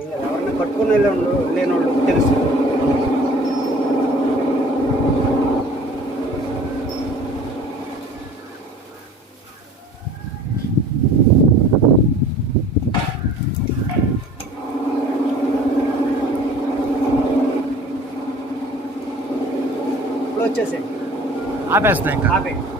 ఎవరైనా కట్టుకుని వెళ్ళి లేని వాళ్ళు తెలుసు. ఇప్పుడు వచ్చేసేయండి. ఆపేస్తున్నా ఇంకా. ఆపేయండి.